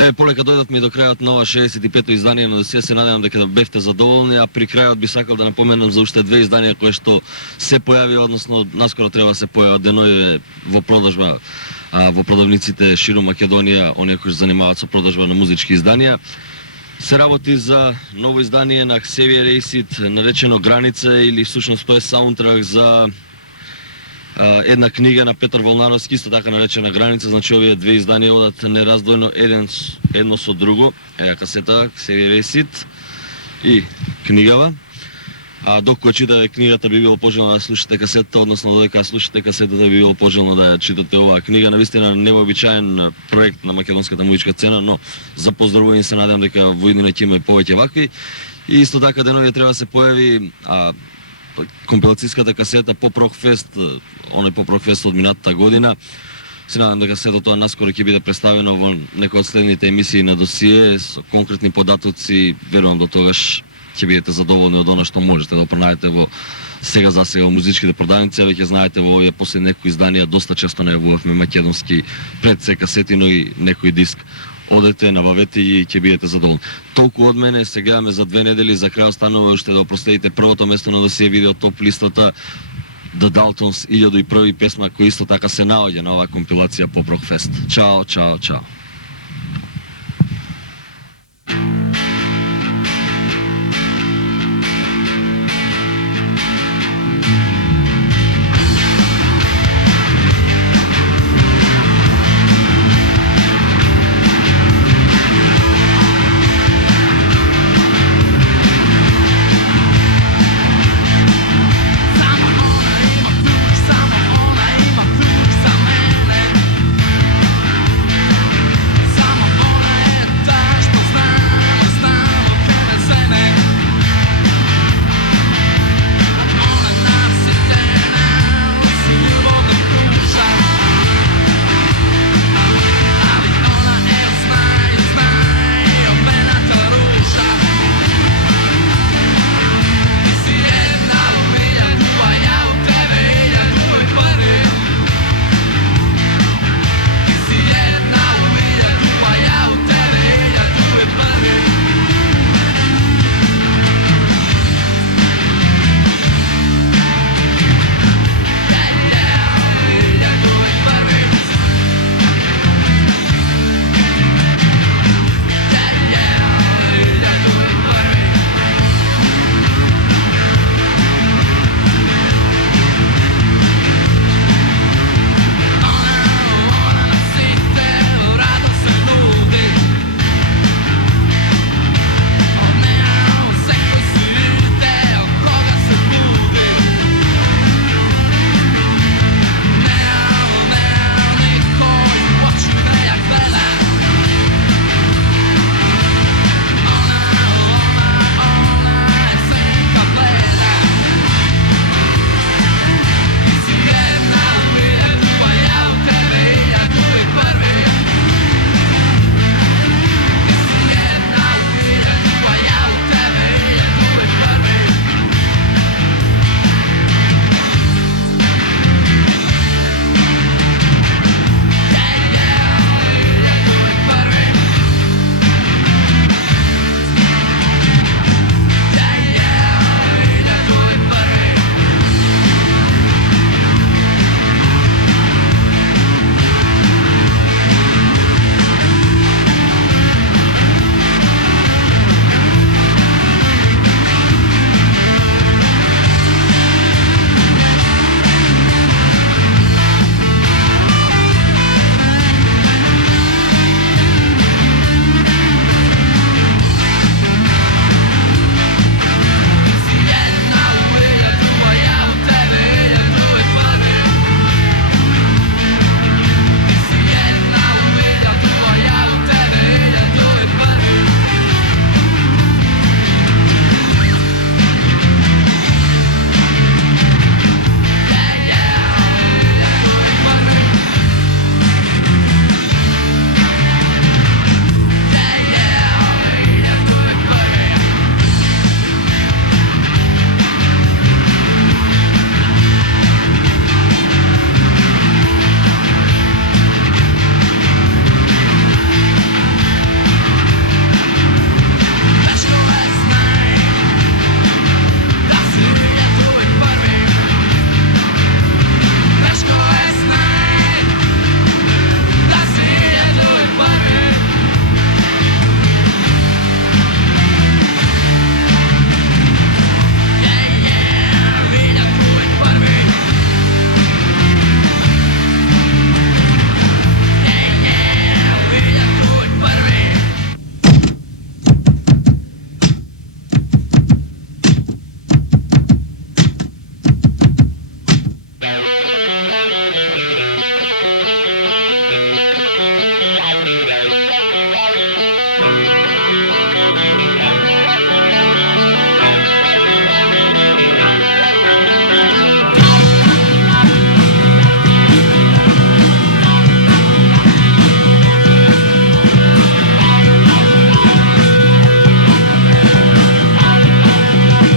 Полека дојдовме и до крајот на ова 65-то издание на досие, се надевам дека бевте задоволни, а при крајот би сакал да напоменам за уште две изданија кои што се појави, односно наскоро треба да се појават денови во продажба во продавниците широм Македонија, оние кои се занимаваат со продажба на музички изданија. Се работи за ново издание на Xavier Acid, наречено Граница, или всушност тоа е саундтрак за една книга на Петар Волнаровски, исто така наречена Граница. Значи овие две изданија одат нераздвојно едно со друго. Касета Xavier Acid и книгава. А докога читате книгата би било пожелно да слушате касетата, односно додека слушате касетата би било пожелно да ја читате оваа книга. Навистина невообичаен проект на македонската музичка сцена, но за поздравување се надевам дека во иднина ќе има повеќе вакви. И исто така денови треба да се појави компилацијската касета Pop Rock Fest, оној Pop Rock Fest од минатата година. Се надам дека сето тоа наскоро ќе биде представено во некој од следните емисии на досие со конкретни податоци. Верувам до тогаш ќе бидете задоволни од она што можете да пронајдете во сега за сега во музичките продавници. Веќе знаете, во овие последни некои изданија доста често најавувавме македонски пред се касети, но и некој диск. Одете, набавете и ќе бидете задоволни. Толку од мене, сега ме за 2 недели, за крај останува уште да проследите првото место на досие видео топ листата The Daltons 1001 песма, кој исто така се наоѓа на оваа компилација Pop Rock Fest. Чао, чао, чао.